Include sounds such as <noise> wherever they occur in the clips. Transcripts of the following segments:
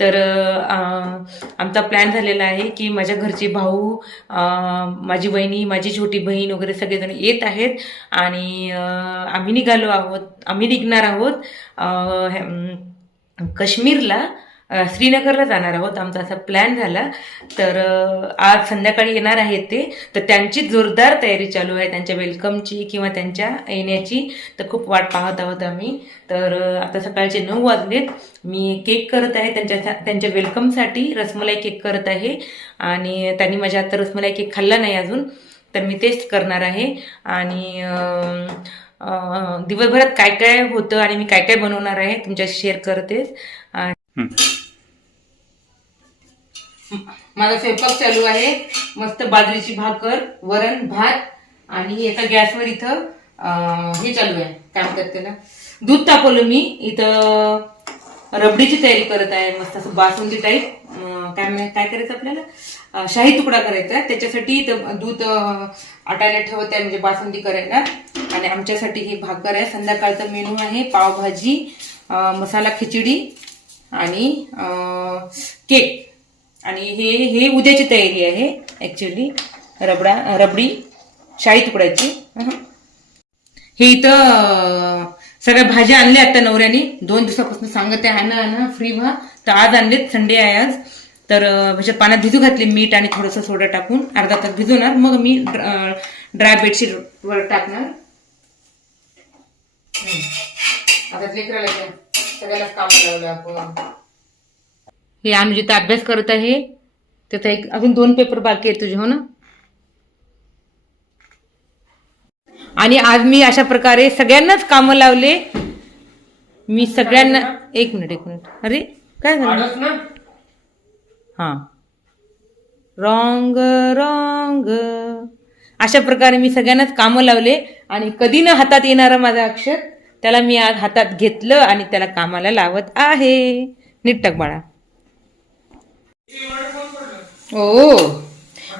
तर आमचा प्लॅन झालेला आहे की माझ्या घरचे भाऊ माझी वहिनी माझी छोटी बहीण वगैरे सगळेजण येत आहेत आणि आम्ही निघालो आहोत आम्ही निघणार आहोत कश्मीरला काश्मीरला. श्रीनगरला जाणार आहोत. आमचा असा प्लॅन झाला. तर आज संध्याकाळी येणार आहेत ते. तर त्यांची जोरदार तयारी चालू आहे. त्यांच्या वेलकमची किंवा त्यांच्या येण्याची. तर खूप वाट पाहत आहोत आम्ही. तर आता सकाळचे नऊ वाजलेत. मी केक करत आहे. त्यांच्या त्यांच्या वेलकमसाठी रसमलाई केक करत आहे. आणि त्यांनी माझ्या आता रसमलाई केक खाल्ला नाही अजून. तर मी तेच करणार आहे. आणि दिवसभरात काय काय होतं आणि मी काय काय बनवणार आहे तुमच्याशी शेअर करतेच. आणि माझा स्वयंपाक चालू आहे. मस्त बाजरीची भाकर वरण भात आणि एका गॅसवर इथं हे चालू आहे. काय करते ना दूध तापवलं मी. इथं रबडीची तयारी करत आहे. मस्त असं बासुंदी टाईप काय म्हणे काय करायचं आपल्याला? शाही तुकडा करायचा त्याच्यासाठी इथं दूध आटायला ठेवत आहे. म्हणजे बासुंदी करायला. आणि आमच्यासाठी ही भाकर आहे. संध्याकाळचा मेनू आहे पावभाजी मसाला खिचडी आणि केक. आणि हे हे उद्याची तयारी आहे ॲक्च्युली रबडा रबडी शाही तुकड्याची. हे इथं सगळ्या भाज्या आणल्या आता नवऱ्याने. दोन दिवसापासून सांगत आहे आणा आणा फ्री व्हा. तर आज आणलेत संडे आहे आज. तर भाज्या म्हणजे पाण्यात भिजू घातले मीठ आणि थोडंसं सोडा टाकून. अर्धा तास भिजवणार. मग मी ड्राय बेडशीटवर टाकणार. आता लेकराला सगळ्याला सगळ्यालाच करावं लावलं आपण हे आम्ही जिथं अभ्यास करत आहे तिथं एक अजून दोन पेपर बाकी आहेत तुझे हो ना? आणि आज मी अशा प्रकारे सगळ्यांनाच कामं लावले. मी सगळ्यांना एक मिनिट एक मिनिट. अरे काय झालं? हा. Wrong wrong. अशा प्रकारे मी सगळ्यांनाच कामं लावले आणि कधी न हातात येणारं माझं अक्षर त्याला मी आज हातात घेतलं आणि त्याला कामाला लावत आहे. नीट बाळा. ओ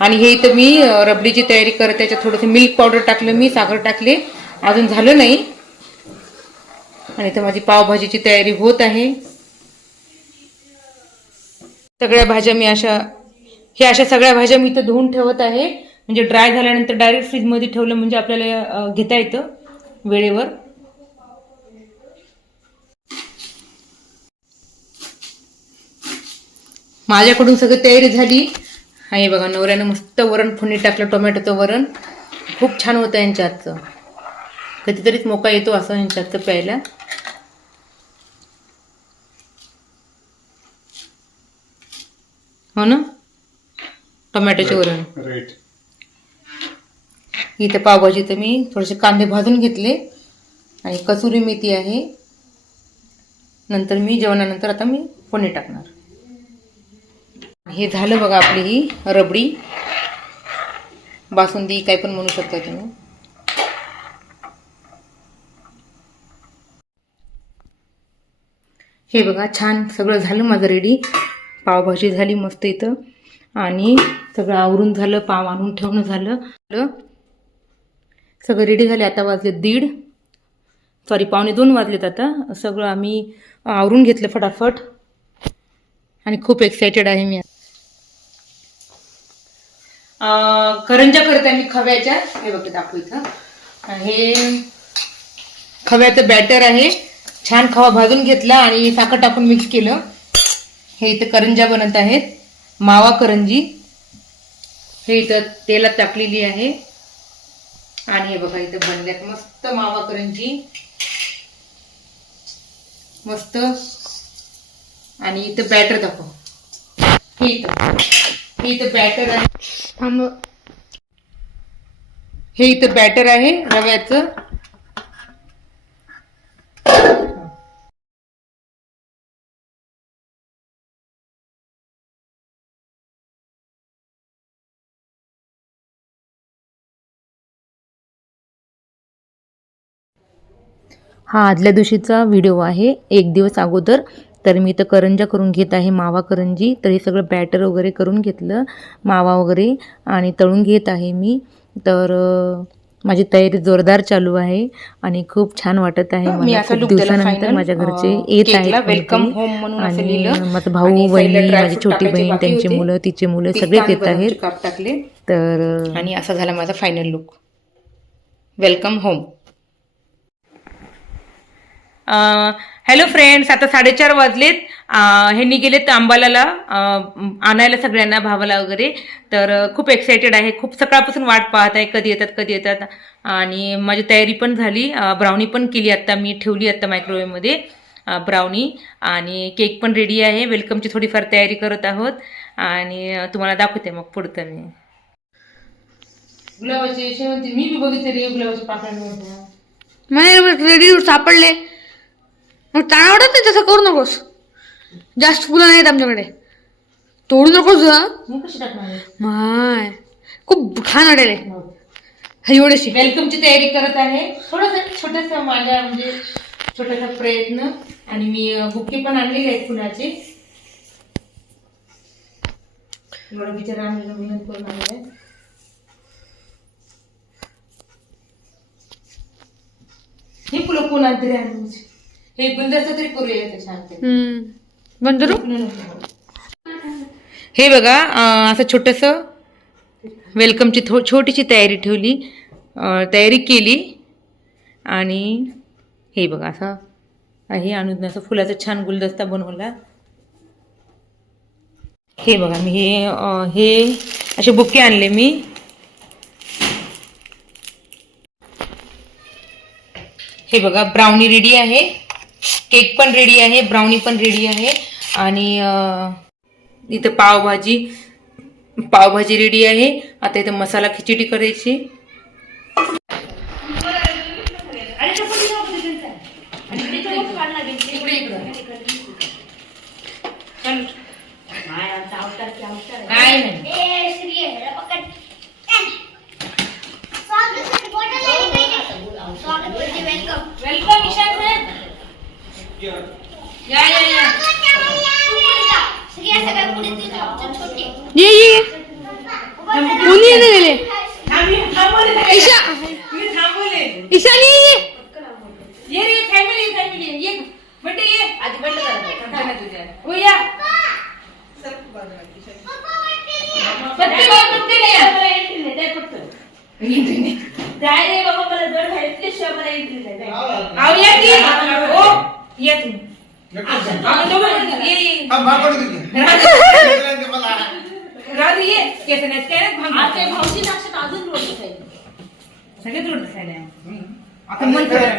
आणि हे इथं मी रबडीची तयारी करत त्याच्यात थोडंसं मिल्क पावडर टाकलं मी साखर टाकले. अजून झालं नाही. आणि इथं माझी पावभाजीची तयारी होत आहे. सगळ्या भाज्या मी अशा हे अशा सगळ्या भाज्या मी इथं धुवून ठेवत आहे. म्हणजे ड्राय झाल्यानंतर डायरेक्ट फ्रीजमध्ये ठेवलं म्हणजे आपल्याला घेता येतं वेळेवर. माझ्याकडून सगळी तयारी झाली. आणि बघा नवऱ्यानं मस्त वरण फोडणी टाकलं टोमॅटोचं वरण. खूप छान होतं यांच्या हातचं कधीतरीच मोका येतो असं यांच्या हातचं प्यायला. हो ना? टोमॅटोचे वरण. इथं पावभाजी तर मी थोडेसे कांदे भाजून घेतले. आणि कसुरी मेथी आहे. नंतर मी जेवणानंतर आता मी फोडणी टाकणार. हे झालं बघा आपली ही रबडी. बासुंदी काय पण म्हणू शकता तुम्ही. हे बघा छान सगळं झालं माझं रेडी पावभाजी झाली मस्त इथं. आणि सगळं आवरून झालं पाव आणून ठेवणं झालं. सगळं रेडी झाले आता वाजले दीड. सॉरी पावणे दोन वाजलेत आता. सगळं आम्ही आवरून घेतलं फटाफट. आणि खूप एक्सायटेड आहे मी करंजा करत आहे मी खव्याच्या हे बघ दाखवू इथं. हे खव्याचं बॅटर आहे. छान खवा भाजून घेतला आणि साखर टाकून मिक्स केलं. हे इथं करंजा बनत आहेत. मावा करंजी. हे इथं तेलात टाकलेली आहे. आणि हे बघा इथं बनल्यात मस्त मावा करंजी. मस्त. आणि इथं बॅटर दाखव. हे इथं. हे इथं बॅटर आहे. थांब. हे इथं बॅटर आहे रव्याचं. हा आदल्या दिवशीचा व्हिडिओ आहे. एक दिवस अगोदर तर मी इथं करंजा करून घेत आहे मावा करंजी. तर हे सगळं बॅटर वगैरे करून घेतलं मावा वगैरे आणि तळून घेत आहे मी. तर माझी तयारी जोरदार चालू आहे आणि खूप छान वाटत आहे. मला खूप दिवसानंतर. माझ्या घरचे येत आहेत आणि. माझा भाऊ बहिणी माझी छोटी बहीण त्यांची. मुलं तिचे मुलं सगळेच येत आहेत. तर आणि असा झाला माझा final look welcome home hello friends आता साडेचार वाजलेत. ह्यांनी गेलेत अंबालाला आणायला सगळ्यांना भावाला वगैरे. तर खूप एक्सायटेड आहे. खूप सकाळपासून वाट पाहत आहे. कधी येतात कधी येतात. आणि माझी तयारी पण झाली. ब्राउनी पण केली आत्ता मी ठेवली आत्ता मायक्रोवेव्हमध्ये ब्राउनी आणि केक पण रेडी आहे. वेलकमची थोडीफार तयारी करत आहोत. आणि तुम्हाला दाखवते मग पुढतं मी. गुलाबाचे शेवंती मी बी बघितले गुलाबाचे रेडी सापडले. मग ताण आवडत नाही तसं करू नकोस. जास्त फुलं नाहीत आमच्याकडे. तोडू नकोस हं. मग कशी टाकणार आहे? माय. खूप खान अडेल हा. एवढेशी. वेलकमची तयारी करत आहे. थोडस छोटस माझ्या म्हणजे छोटासा प्रयत्न. आणि मी बुके पण आणलेले आहेत फुलाचे. एवढं बिचारा आणलेलं मेहनत करून आणलंय. हे फुलं कोण तरी आणली हे गुलदस्त तरी करूया ते. हम्म. हे बघा अं, असं छोटंसं वेलकमची थो छोटीशी तयारी ठेवली. अं, तयारी केली. आणि हे बघा असं आहे आणून असं फुलाचा छान गुलदस्ता बनवला. हे बघा मी हे अं, हे असे बुके आणले मी. हे बघा ब्राउनी रेडी आहे. केक पण रेडी आहे ब्राउनी पण रेडी आहे. आणि इथं पावभाजी पावभाजी रेडी आहे. आता इथं मसाला खिचडी करायची. काय? वेलकम या या या ये ये ये. कोणी येणे गेले ईशा मी थांबवले ईशानी ये ये रे फॅमिली फॅमिली ये बंटे ये आधी बंट करा तुझ्या ओ या बंटे बा बंटे ले या जाय रे बाबा मला दर खायचे मला एंट्री नाही आओ या की ओ या तुम्ही आम्ही दोघं पण ये ये <laughs> राहू दे, ये केस नाही काय नाही भांग ते भाऊजी नाक्षात अजून रोड सगळेच रोड दिसायला आता मन फिरायला.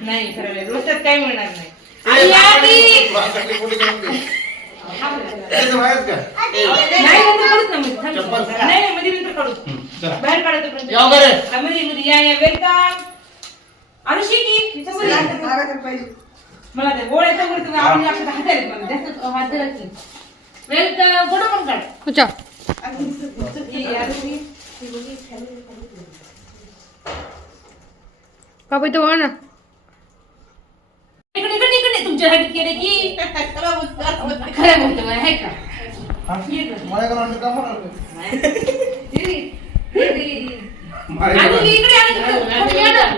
नाही फिरायला रोजच्यात काय मिळणार नाही। आणि या की. नाही नंतर काढूच ना मध्ये. थांब. नाही नाही, मध्ये नंतर काढू बाहेर काढायचं पण हा, मध्ये मध्ये या या वेलकम। अनुषी की हिच्यामध्ये. मला ते गोळ्याच्या वर तुम्ही आवडीने अक्षर हात द्यायला मला जास्त हात दिला की वेलकम फोटो पण काढ. अच्छा ये, अनुषी. पापा इथं बघा ना. इकडे इकडे इकडे. तुमच्या हातीत गेले की खरं बोलतो आहे का? ये इकडे. ये, ये, ये, ये, ये. आणि मी इकडे आले तिकडे. कोणी येणार?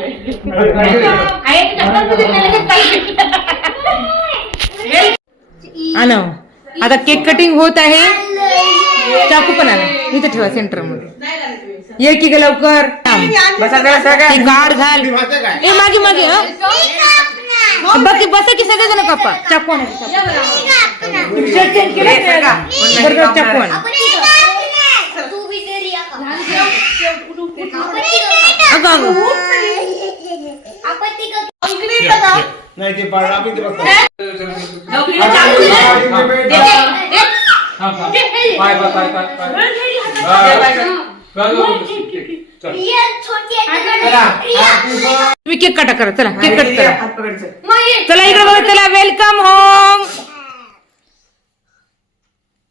आहे की डब्यामध्ये त्याला काही पाहिजे. <laughs> आणा आता केक कटिंग होत आहे. चाकू पण आणा. इथे ठेवा सेंटरमध्ये. ये की ग लवकर. गाड घाल. ए मागे मागे हं. बघ की बसा की सगळे जण कापा. चाकू आणा चाकू आणा. अगं अगं. नाही ते पाड आपण ते बघतो नोकरीला चाकू दे. दे, दे, दे. पाय पाय पाय पाय तुम्ही केक कटा करा चला केक कट करा। चला इकडे बघा चला वेलकम होम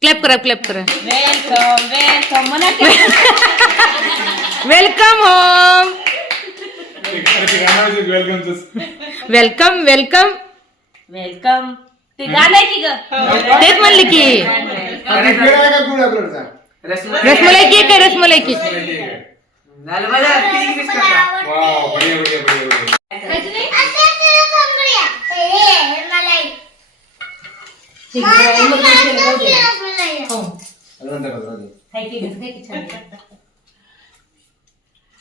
क्लॅप करा क्लॅप करा। वेलकम होम वेलकमच वेलकम वेलकम वेलकम ते गाणं आहे की ग? तेच म्हणले की. का रसमलाई केक आहे रसमलाई केक हो. की की?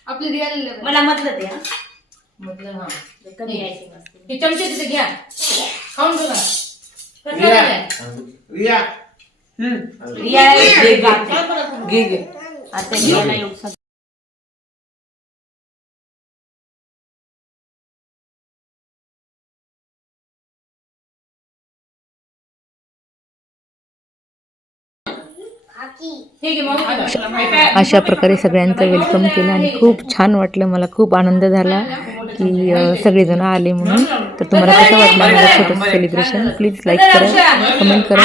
आपली रियाला मला म्हटलं ते हा. म्हटलं हा. कमी यायची मस्त. हे चमचे तिथे घ्या खाऊन बघा कसं रिया झालंय? रिया रिया घे घे. घे घे आता रियाला येऊ सांग. अशा प्रकारे सगळ्यांचं वेलकम केलं आणि खूप छान वाटलं मला खूप आनंद झाला की सगळेजण आले म्हणून. तर तुम्हाला कसं वाटलं माझं छोटंसं सेलिब्रेशन प्लीज लाईक करा कमेंट करा.